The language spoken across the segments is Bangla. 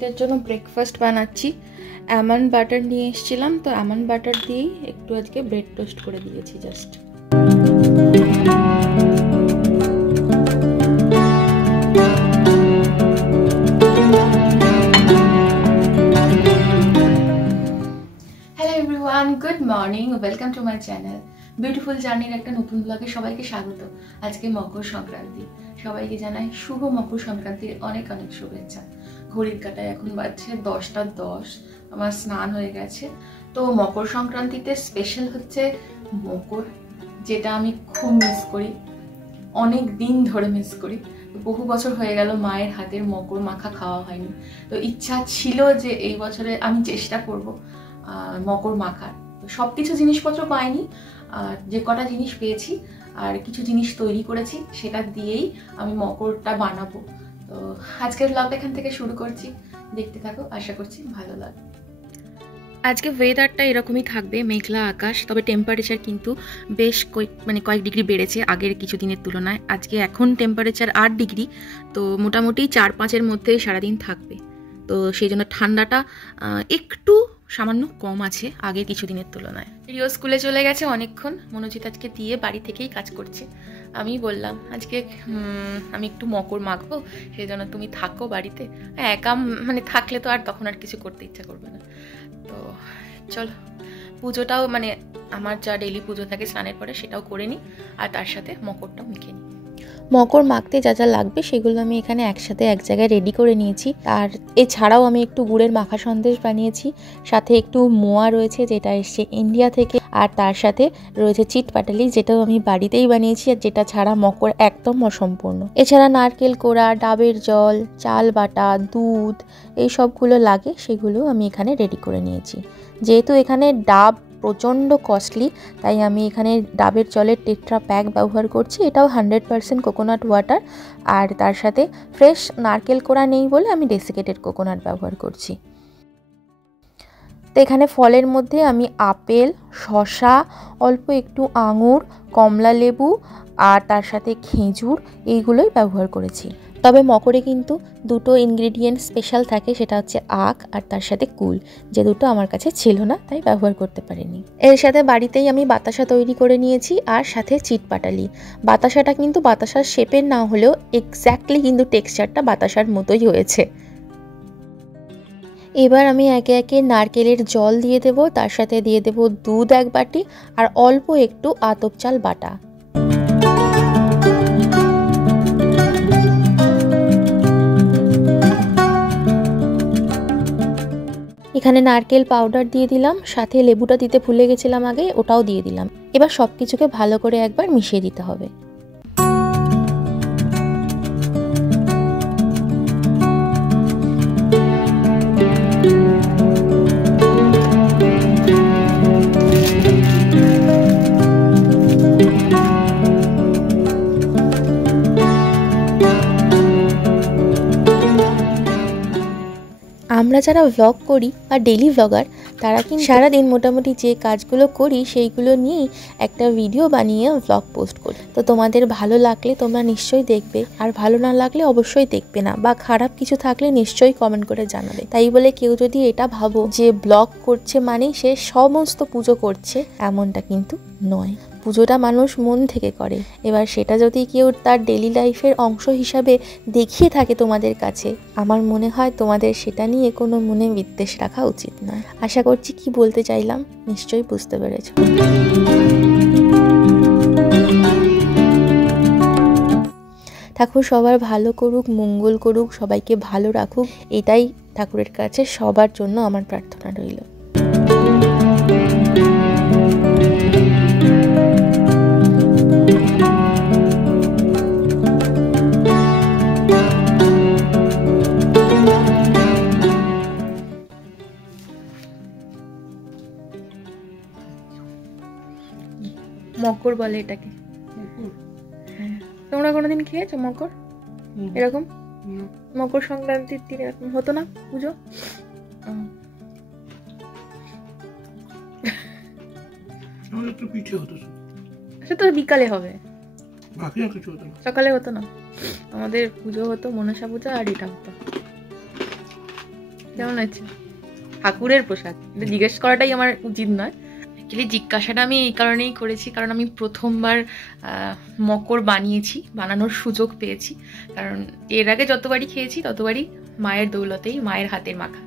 মনোজিতের জন্য ব্রেকফাস্ট বানাচ্ছি। অ্যালমন্ড বাটার নিয়ে এসেছিলাম, তো অ্যালমন্ড বাটার দিয়েই একটু আজকে ব্রেড টোস্ট করে দিয়েছি just. Hello everyone, good morning, welcome to my channel. Beautiful জার্নির একটা নতুন ব্লগে সবাইকে স্বাগত। আজকে মকর সংক্রান্তি, সবাইকে জানাই শুভ মকর সংক্রান্তির অনেক অনেক শুভেচ্ছা। ঘড়ির কাঁটায় এখন বাজছে 10টা 10, আমার স্নান হয়ে গেছে। তো মকর সংক্রান্তিতে স্পেশাল হচ্ছে মকর, যেটা আমি খুব মিস করি, অনেক দিন ধরে মিস করি। বহু বছর হয়ে গেল মায়ের হাতের মকর মাখা খাওয়া হয়নি। তো ইচ্ছা ছিল যে এই বছরে আমি চেষ্টা করব মকর মাখার। সব কিছু জিনিসপত্র পাইনি, যে কটা জিনিস পেয়েছি আর কিছু জিনিস তৈরি করেছি, সেটা দিয়েই আমি মকরটা বানাবো। তো আজকের ব্লগটা এখান থেকে শুরু করছি, দেখতে থাকো, আশা করছি ভালো লাগবে। আজকে ওয়েদারটা এরকমই থাকবে, মেঘলা আকাশ, তবে টেম্পারেচার কিন্তু বেশ কয়েক ডিগ্রি বেড়েছে আগের কিছু দিনের তুলনায়। আজকে এখন টেম্পারেচার 8 ডিগ্রি, তো মোটামুটি 4-5-এর মধ্যে সারাদিন থাকবে। তো সেই জন্য ঠান্ডাটা একটু সামান্য কম আছে আগের কিছু দিনের তুলনায়। রিও স্কুলে চলে গেছে অনেকক্ষণ, মনোজিৎ আজকে দিয়ে বাড়ি থেকেই কাজ করছে। আমি বললাম আজকে আমি একটু মকর মাখবো, সেই জন্য তুমি থাকো বাড়িতে। একা থাকলে তো আর তখন আর কিছু করতে ইচ্ছা করবে না। তো চলো, পুজোটাও আমার যা ডেইলি পুজো থাকে স্নানের পরে সেটাও করে নিই, আর তার সাথে মকরটাও মেখে নিই। মকর মাখতে যা যা লাগবে সেগুলো আমি এখানে একসাথে এক জায়গায় রেডি করে নিয়েছি। আর এছাড়াও আমি একটু গুড়ের মাখা সন্দেশ বানিয়েছি, সাথে একটু মোয়া রয়েছে যেটা এসছে ইন্ডিয়া থেকে, আর তার সাথে রয়েছে চিটপাটালি, যেটাও আমি বাড়িতেই বানিয়েছি, আর যেটা ছাড়া মকর একদম অসম্পূর্ণ। এছাড়া নারকেল কোড়া, ডাবের জল, চাল বাটা, দুধ, এই সবগুলো লাগে, সেগুলো আমি এখানে রেডি করে নিয়েছি। যেহেতু এখানে ডাব প্রচণ্ড কস্টলি, তাই আমি এখানে ডাবের জলের টেট্রা প্যাক ব্যবহার করছি। এটাও 100% কোকোনাট ওয়াটার, আর তার সাথে ফ্রেশ নারকেল কোড়া নেই বলে আমি ডেসিকেটেড কোকোনাট ব্যবহার করছি। তো এখানে ফলের মধ্যে আমি আপেল, শসা, অল্প একটু আঙুর, কমলা লেবু আর তার সাথে খেজুর, এইগুলোই ব্যবহার করেছি। তবে মকরে কিন্তু দুটো ইনগ্রিডিয়েন্ট স্পেশাল থাকে, সেটা হচ্ছে আখ আর তার সাথে কুল, যে দুটো আমার কাছে ছিল না, তাই ব্যবহার করতে পারিনি। এর সাথে বাড়িতেই আমি বাতাসা তৈরি করে নিয়েছি, আর সাথে চিটপাটালি। বাতাসাটা কিন্তু বাতাসার শেপের না হলেও এক্স্যাক্টলি কিন্তু টেক্সচারটা বাতাসার মতোই হয়েছে। এবার আমি একে একে নারকেলের জল দিয়ে দেব, তার সাথে দিয়ে দেব দুধ 1 বাটি, আর অল্প একটু আতপ চাল বাটা। এখানে নারকেল পাউডার দিয়ে দিলাম, সাথে লেবুটা দিতে ভুলে গেছিলাম আগে, ওটাও দিয়ে দিলাম। এবার সব কিছুকে ভালো করে একবার মিশিয়ে দিতে হবে। আমরা যারা ভ্লগ করি বা ডেইলি ভ্লগার, তারা কিন্তু সারাদিন মোটামুটি যে কাজগুলো করি সেইগুলো নিয়েই একটা ভিডিও বানিয়ে ভ্লগ পোস্ট করি। তো তোমাদের ভালো লাগলে তোমরা নিশ্চয়ই দেখবে, আর ভালো না লাগলে অবশ্যই দেখবে না, বা খারাপ কিছু থাকলে নিশ্চয়ই কমেন্ট করে জানাবে। তাই বলে কেউ যদি এটা ভাবো যে ব্লগ করছে মানেই সে সমস্ত পুজো করছে, এমনটা কিন্তু নয়। পুজোটা মানুষ মন থেকে করে। এবার সেটা যদি কেউ তার ডেইলি লাইফের অংশ হিসাবে দেখিয়ে থাকে তোমাদের কাছে, আমার মনে হয় তোমাদের সেটা নিয়ে কোনো মনে বিদ্বেষ রাখা উচিত নয়। আশা করছি কি বলতে চাইলাম নিশ্চয়ই বুঝতে পেরেছো। ঠাকুর সবার ভালো করুক, মঙ্গল করুক, সবাইকে ভালো রাখুক, এটাই ঠাকুরের কাছে সবার জন্য আমার প্রার্থনা রইল। মকর বলে এটাকে। তোমরা কোনোদিন খেয়েছো মকর? এরকম মকর সংক্রান্তির দিন এরকম হতো না পুজো? সেটা তো বিকালে হবে, সকালে হতো না। আমাদের পুজো হতো, মনসা পূজা, আর এটা হতো। কেমন আছে? ঠাকুরের প্রসাদ, এটা জিজ্ঞেস করাটাই আমার উচিত নয়। অ্যাকচুয়ালি জিজ্ঞাসাটা আমি এই কারণেই করেছি, কারণ আমি প্রথমবার মকর বানিয়েছি, বানানোর সুযোগ পেয়েছি। কারণ এর আগে যতবারই খেয়েছি ততবারই মায়ের দৌলতেই, মায়ের হাতের মাখা।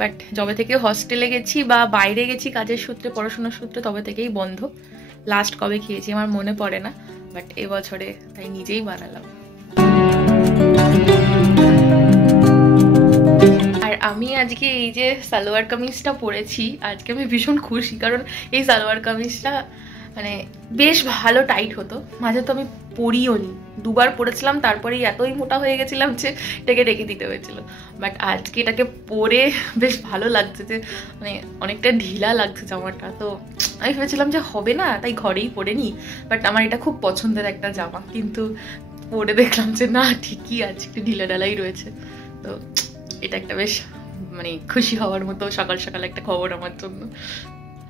বাট যবে থেকে হস্টেলে গেছি বা বাইরে গেছি কাজের সূত্রে, পড়াশোনার সূত্রে, তবে থেকেই বন্ধ। লাস্ট কবে খেয়েছি আমার মনে পড়ে না, বাট এবছরে তাই নিজেই বানালাম। আর আমি আজকে এই যে সালোয়ার কামিজটা পরেছি, আজকে আমি ভীষণ খুশি, কারণ এই সালোয়ার কামিজটা মানে বেশ ভালো টাইট হতো। মাঝে তো আমি পরিও নি, দুবার পরেছিলাম, তারপরেই এতই মোটা হয়ে গেছিলাম যে এটাকে রেখে দিতে হয়েছিল। বাট আজকে এটাকে পরে বেশ ভালো লাগছে, যে মানে অনেকটা ঢিলা লাগছে জামাটা। তো আমি ভেবেছিলাম যে হবে না, তাই ঘরেই পরে নি। বাট আমার এটা খুব পছন্দের একটা জামা, কিন্তু পরে দেখলাম যে না, ঠিকই আছে, একটু ঢিলা ঢালাই রয়েছে। তো এটা একটা বেশ মানে খুশি হওয়ার মতো সকাল সকাল একটা খবর আমার জন্য।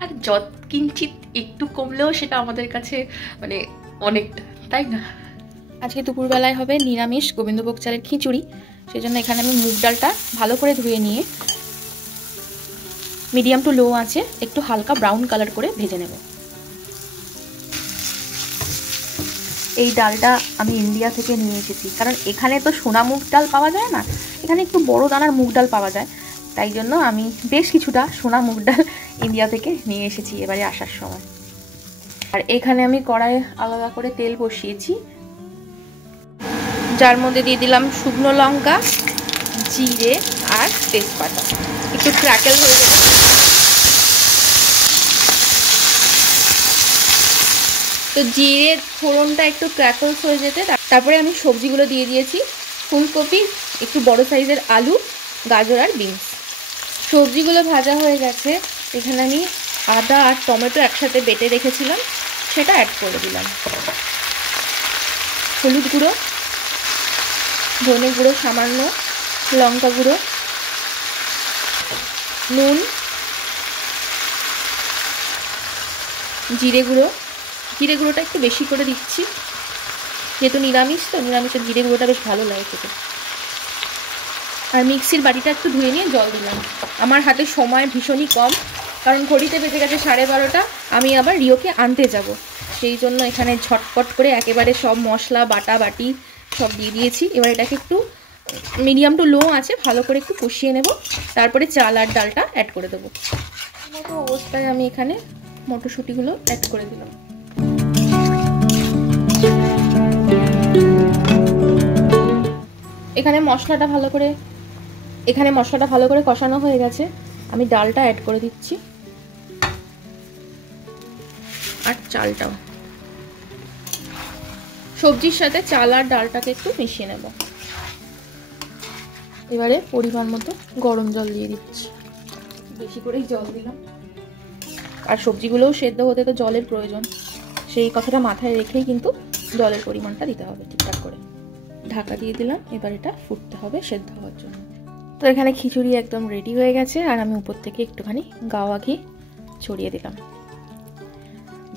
আর যত কিঞ্চিত একটু কমলেও সেটা আমাদের কাছে মানে অনেকটা, তাই না? আজকে দুপুরবেলায় হবে নিরামিষ গোবিন্দভোগ চালের খিচুড়ি। সেই জন্য এখানে আমি মুগ ডালটা ভালো করে ধুয়ে নিয়ে মিডিয়াম টু লো আছে একটু হালকা ব্রাউন কালার করে ভেজে নেব। এই ডালটা আমি ইন্ডিয়া থেকে নিয়ে এসেছি, কারণ এখানে তো সোনা মুগ ডাল পাওয়া যায় না, এখানে একটু বড় দানার মুগ ডাল পাওয়া যায়। তাই জন্য আমি বেশ কিছুটা সোনা মুগ ডাল ইন্ডিয়া থেকে নিয়ে এসেছি এবারে আসার সময়। আর এখানে আমি কড়াইয়ে আলাদা করে তেল বসিয়েছি, যার মধ্যে দিয়ে দিলাম শুকনো লঙ্কা, জিরে আর তেজপাতা। একটু ক্র্যাকেল হয়ে যাবে, তো জিরের ফোড়নটা একটু ক্র্যাকলস হয়ে যেতে তারপরে আমি সবজিগুলো দিয়ে দিয়েছি। ফুলকপি, একটু বড় সাইজের আলু, গাজর আর বিনস। সবজিগুলো ভাজা হয়ে গেছে, এখানে আমি আদা আর টমেটো একসাথে বেটে রেখেছিলাম, সেটা অ্যাড করে দিলাম। হলুদ গুঁড়ো, ধনে গুঁড়ো সামান্য, লঙ্কা গুঁড়ো, নুন, জিরে গুঁড়ো। জিরে গুঁড়োটা একটু বেশি করে দিচ্ছি, যেহেতু নিরামিষ, তো নিরামিষের জিরে গুঁড়োটা বেশ ভালো লাগে খেতে। আর মিক্সির বাটিটা একটু ধুয়ে নিয়ে জল দিলাম। আমার হাতে সময় ভীষণই কম, কারণ ঘড়িতে বেজে গেছে 12:30, আমি আবার রিওকে আনতে যাব। সেই জন্য এখানে ঝটপট করে একেবারে সব মশলা বাটা বাটি সব দিয়ে দিয়েছি। এবার এটাকে একটু মিডিয়াম টু লো আছে ভালো করে একটু কষিয়ে নেব, তারপরে চাল আর ডালটা অ্যাড করে দেবো। মতো অবস্থায় আমি এখানে মটরশুঁটিগুলো অ্যাড করে দিলাম। এখানে মশলাটা ভালো করে কষানো হয়ে গেছে, আমি ডালটা অ্যাড করে দিচ্ছি আর চালটাও। সবজির সাথে চাল আর ডালটাকে একটু মিশিয়ে নেব। এবারে পরিমাণ মতো গরম জল দিয়ে দিচ্ছি, বেশি করেই জল দিলাম। আর সবজিগুলোও সেদ্ধ হতে তো জলের প্রয়োজন, সেই কথাটা মাথায় রেখেই কিন্তু জলের পরিমাণটা দিতে হবে ঠিকঠাক করে। ঢাকা দিয়ে দিলাম, এবার এটা ফুটতে হবে সেদ্ধ হওয়ার জন্য। তো এখানে খিচুড়ি একদম রেডি হয়ে গেছে, আর আমি উপর থেকে একটুখানি গাওয়া ঘি ছড়িয়ে দিলাম।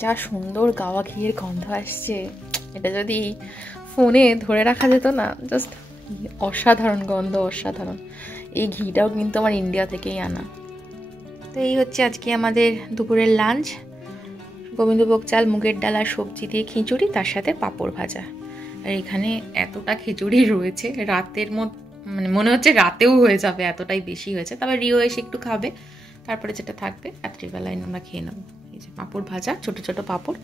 যা সুন্দর গাওয়া ঘিয়ের গন্ধ আসছে, এটা যদি ফোনে ধরে রাখা যেত না, জাস্ট অসাধারণ গন্ধ, অসাধারণ। এই ঘিটাও কিন্তু আমার ইন্ডিয়া থেকেই আনা। তো এই হচ্ছে আজকে আমাদের দুপুরের লাঞ্চ, গোবিন্দভোগ চাল, মুগের ডাল আর সবজি দিয়ে খিচুড়ি, তার সাথে পাঁপড় ভাজা। আর এখানে এতটা খিচুড়ি রয়েছে, রাতের মানে মনে হচ্ছে রাতেও হয়ে যাবে, এতটাই বেশি হয়েছে। তারপর রিও এসে একটু খাবে, তারপরে যেটা থাকবে রাত্রিবেলায় আমরা খেয়ে নেবো। এই যে পাঁপড় ভাজা, ছোট ছোট পাঁপড়,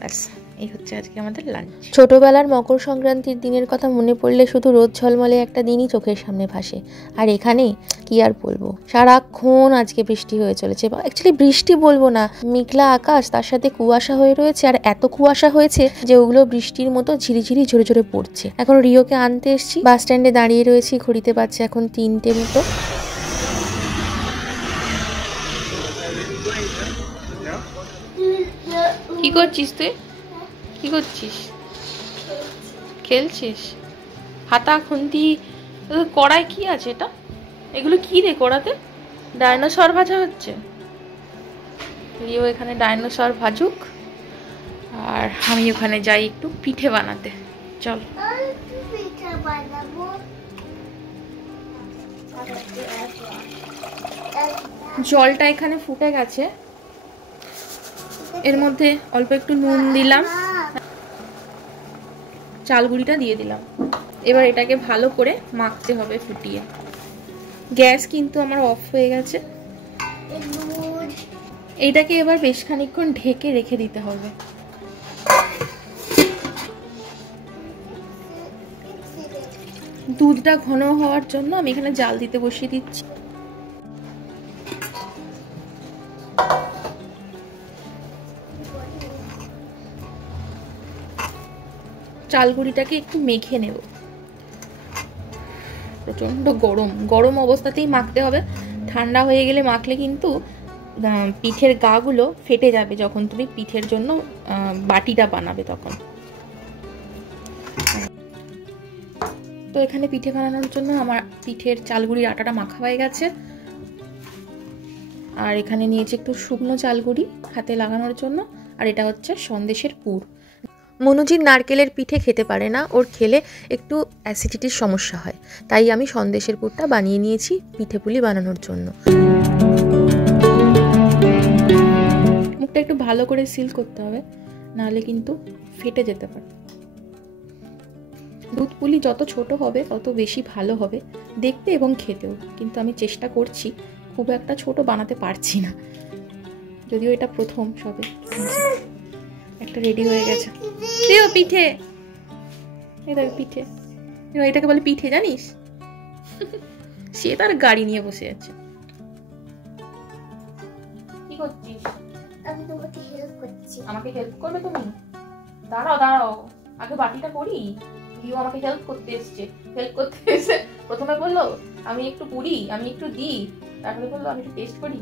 ব্যাস এই হচ্ছে আজকে আমাদের লাঞ্চ। ছোটবেলার মকর সংক্রান্তির দিনের কথা মনে পড়লে শুধু রোদ ঝলমলে একটা দিনই চোখের সামনে ভাসে। আর এখানে কি আর বলবো, সারাক্ষণ আজকে বৃষ্টি হয়ে চলেছে। অ্যাকচুয়ালি বৃষ্টি বলবো না, মেঘলা আকাশ, তার সাথে কুয়াশা হয়ে রয়েছে। আর এত কুয়াশা হয়েছে যে ওগুলো বৃষ্টির মতো ঝিরিঝিরি ঝরে ঝরে পড়ছে। এখন রিওকে আনতে এসেছি, বাস স্ট্যান্ডে দাঁড়িয়ে রয়েছি, ঘড়িতে বাজছে এখন 3টে মতো। কি করছিস তুই? কি করছিস? খেলছিস? হাতা খুন্তি কড়াই কি আছে এটা? এগুলো কি রে কড়াতে? ডাইনোসর ভাজা হচ্ছে। রিও এখানে ডাইনোসর ভাজুক, আর আমি ওখানে যাই একটু পিঠে বানাতে। চল। জলটা এখানে ফুটে গেছে, এর মধ্যে অল্প একটু নুন দিলাম, চাল গুঁড়িটা দিয়ে দিলাম। এবার এটাকে ভালো করে মাখতে হবে ফুটিয়ে। গ্যাস কিন্তু আমার অফ হয়ে গেছে। এইটাকে এবার বেশ খানিকক্ষণ ঢেকে রেখে দিতে হবে। দুধটা ঘন হওয়ার জন্য আমি এখানে জাল দিতে বসিয়ে দিচ্ছি। চাল গুঁড়িটাকে একটু মেখে নেব। প্রচন্ড গরম, গরম অবস্থাতেই মাখতে হবে। ঠান্ডা হয়ে গেলে মাখলে কিন্তু পিঠের গাগুলো ফেটে যাবে যখন তুমি পিঠের জন্য বাটিটা বানাবে তখন। তো এখানে পিঠে বানানোর জন্য আমার পিঠের চালগুড়ির আটাটা মাখা হয়ে গেছে। আর এখানে নিয়েছি একটু শুকনো চালগুড়ি হাতে লাগানোর জন্য। আর এটা হচ্ছে সন্দেশের পুর। মনুজির নারকেলের পিঠে খেতে পারে না, ওর খেলে একটু অ্যাসিডিটির সমস্যা হয়, তাই আমি সন্দেশের পুরটা বানিয়ে নিয়েছি পিঠে পুলি বানানোর জন্য। মুখটা একটু ভালো করে সিল করতে হবে, নাহলে কিন্তু ফেটে যেতে পারে। দুধ পুলি যত ছোট হবে তত বেশি ভালো হবে দেখতে এবং খেতেও, কিন্তু আমি চেষ্টা করছি, খুব একটা ছোট বানাতে পারছি না, যদিও এটা প্রথম সবে। একটা রেডি হয়ে গেছে প্রিয় পিঠে। এটা পিঠে, এটাকে বলে পিঠে, জানিস? সে তার গাড়ি নিয়ে বসে আছে। কি করছিস? আমি তোমাকে হেল্প করছি। আমাকে হেল্প করবে তুমি? দাঁড়াও দাঁড়াও, আগে বাটিটা করি। দিও আমাকে হেল্প করতে এসছে। হেল্প করতে এসে প্রথমে বললো আমি একটু পুরি, আমি একটু দিই, তারপরে বললো আমি একটু টেস্ট করি।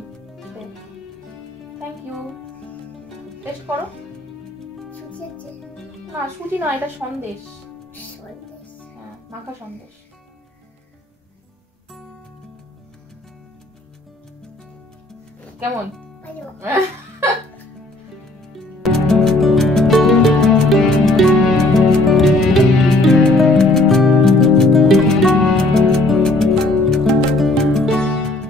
Thank you. টেস্ট করো। না সুজি না, এটা সন্দেশ। হ্যাঁ, মাখা সন্দেশ। কেমন?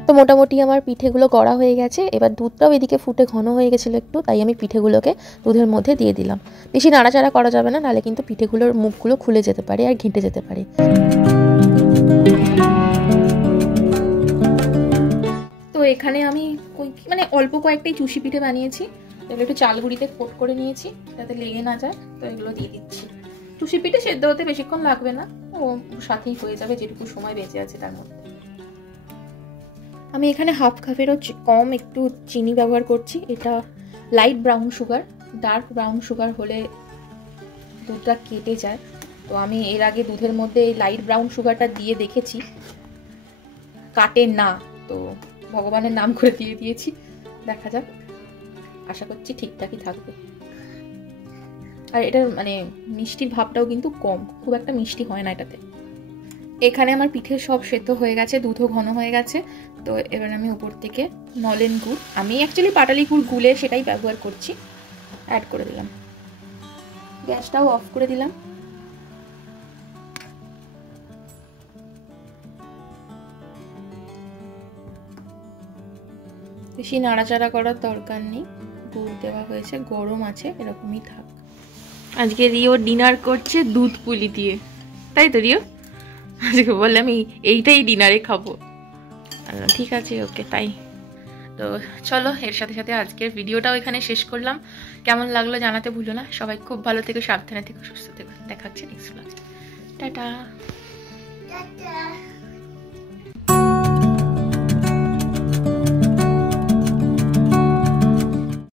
তো মোটামুটি আমার পিঠেগুলো করা হয়ে গেছে। এবার দুধটাও এদিকে ফুটে ঘন হয়ে গেছিলো একটু, তাই আমি পিঠেগুলোকে দুধের মধ্যে দিয়ে দিলাম। বেশি নাড়াচাড়া করা যাবে না, নাহলে কিন্তু পিঠেগুলোর মুখগুলো খুলে যেতে পারে আর ঘেঁটে যেতে পারে। তো এখানে আমি মানে অল্প কয়েকটাই চুষি পিঠে বানিয়েছি। এগুলো একটু চাল গুঁড়িতে কোট করে নিয়েছি যাতে লেগে না যায়, তো এগুলো দিয়ে দিচ্ছি। চুষি পিঠে সেদ্ধ হতে বেশিক্ষণ লাগবে না, ও সাথেই হয়ে যাবে যেটুকু সময় বেঁচে আছে তার মধ্যে। আমি এখানে হাফ কাপেরও কম একটু চিনি ব্যবহার করছি। এটা light brown sugar, dark brown sugar হলে দুধটা কেটে যায়। তো আমি এর আগে দুধের মধ্যে এই লাইট ব্রাউন সুগারটা দিয়ে দেখেছি, কাটে না, তো ভগবানের নাম করে দিয়ে দিয়েছি। দেখা যাক, আশা করছি ঠিকঠাকই থাকবে। আর এটা মানে মিষ্টির ভাবটাও কিন্তু কম, খুব একটা মিষ্টি হয় না এটাতে। এখানে আমার পিঠে সব সেদ্ধ হয়ে গেছে, দুধও ঘন হয়ে গেছে। তো এবার আমি উপর থেকে নলেন গুড়, আমি অ্যাকচুয়ালি পাটালি গুড় গুলে সেটাই ব্যবহার করছি, অ্যাড করে দিলাম। গ্যাসটাও অফ করে দিলাম। বেশি নাড়াচাড়া করার দরকার নেই, গুড় দেওয়া হয়েছে, গরম আছে, এরকমই থাক। আজকে রিও ডিনার করছে দুধ পুলি দিয়ে, তাই তো রিও? আজকে বললে আমি এইটাই ডিনারে খাবো। ঠিক আছে, ওকে তাই। তো চলো, এর সাথে সাথে আজকের ভিডিওটাও এখানে শেষ করলাম। কেমন লাগলো জানাতে ভুলো না। সবাই খুব ভালো থেকো, সাবধানে থেকো, সুস্থ থেকো। দেখা হচ্ছে নেক্সট ব্লগে। টাটা।